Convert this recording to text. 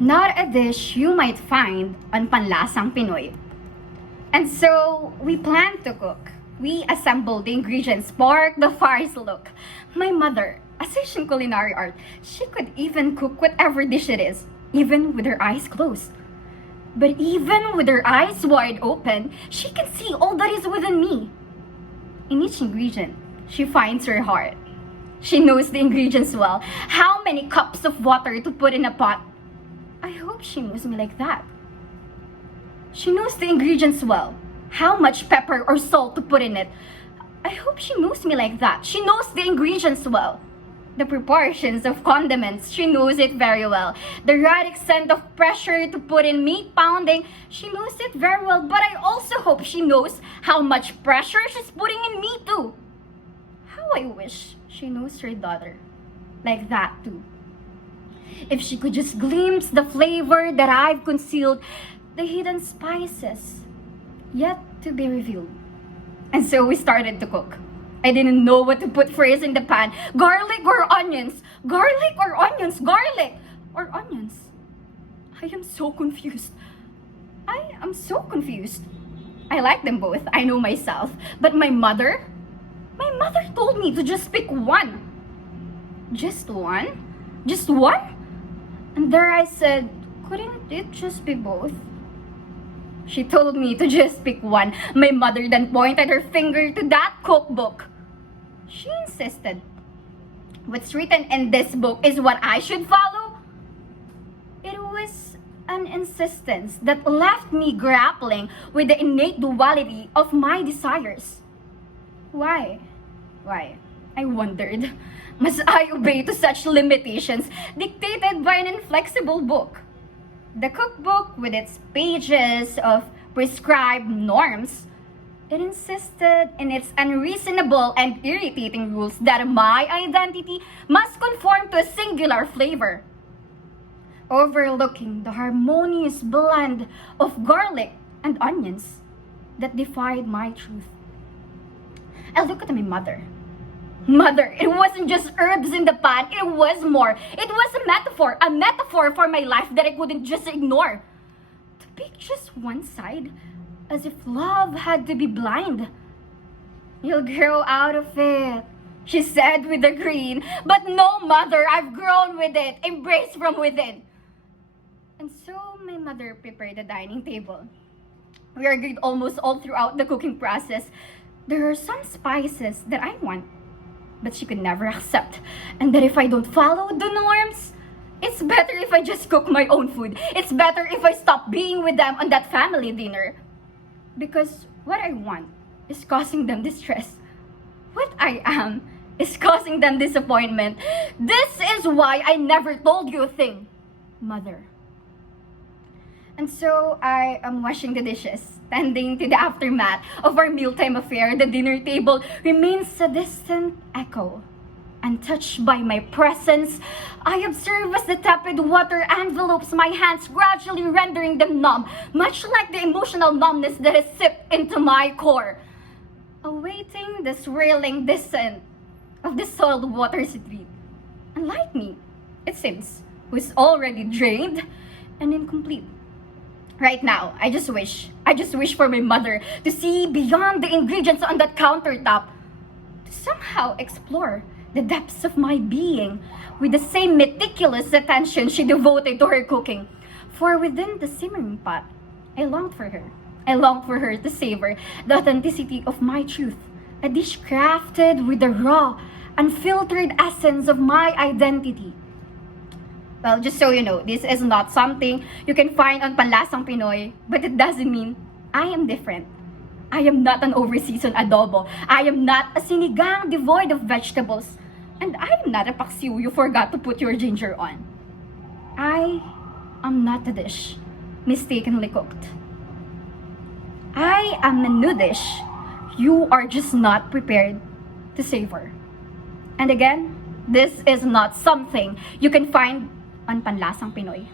Not a dish you might find on panlasang Pinoy. And so, we planned to cook. We assembled the ingredients, sparked the fire's look. My mother, a seasoned culinary art, she could even cook whatever dish it is, even with her eyes closed. But even with her eyes wide open, she can see all that is within me. In each ingredient, she finds her heart. She knows the ingredients well, how many cups of water to put in a pot. I hope she knows me like that. She knows the ingredients well, how much pepper or salt to put in it. I hope she knows me like that. She knows the ingredients well. The proportions of condiments, she knows it very well. The right extent of pressure to put in meat pounding, she knows it very well. But I also hope she knows how much pressure she's putting in me too. How I wish she knows her daughter like that too. If she could just glimpse the flavor that I've concealed, the hidden spices yet to be revealed. And so we started to cook. I didn't know what to put first in the pan. Garlic or onions? Garlic or onions? Garlic or onions? I am so confused. I am so confused. I like them both. I know myself. But my mother told me to just pick one. Just one? Just one? And there I said, couldn't it just be both? She told me to just pick one. My mother then pointed her finger to that cookbook. She insisted, what's written in this book is what I should follow? It was an insistence that left me grappling with the innate duality of my desires. Why? I wondered. Must I obey to such limitations dictated by an inflexible book? The cookbook, with its pages of prescribed norms, it insisted in its unreasonable and irritating rules that my identity must conform to a singular flavor, overlooking the harmonious blend of garlic and onions that defied my truth. I looked at my mother. Mother, it wasn't just herbs in the pan, it was more. It was a metaphor for my life that I couldn't just ignore. To pick just one side, as if love had to be blind. You'll grow out of it, she said with a grin. But no, mother, I've grown with it, embraced from within. And so my mother prepared the dining table. We argued almost all throughout the cooking process. There are some spices that I want, but she could never accept. And that if I don't follow the norms, it's better if I just cook my own food. It's better if I stop being with them on that family dinner. Because what I want is causing them distress. What I am is causing them disappointment. This is why I never told you a thing, Mother. And so I am washing the dishes, tending to the aftermath of our mealtime affair. The dinner table remains a distant echo. Untouched by my presence, I observe as the tepid water envelopes my hands, gradually rendering them numb, much like the emotional numbness that has seeped into my core. Awaiting the swirling descent of the soiled water's retreat. Unlike me, it seems, who is already drained and incomplete. Right now, I just wish for my mother to see beyond the ingredients on that countertop, to somehow explore the depths of my being with the same meticulous attention she devoted to her cooking. For within the simmering pot, I longed for her. I longed for her to savor the authenticity of my truth, a dish crafted with the raw, unfiltered essence of my identity. Well, just so you know, this is not something you can find on Panlasang Pinoy, but it doesn't mean I am different. I am not an overseasoned adobo. I am not a sinigang devoid of vegetables. And I am not a paksiw you forgot to put your ginger on. I am not a dish mistakenly cooked. I am a new dish you are just not prepared to savor. And again, this is not something you can find on Panlasang Pinoy.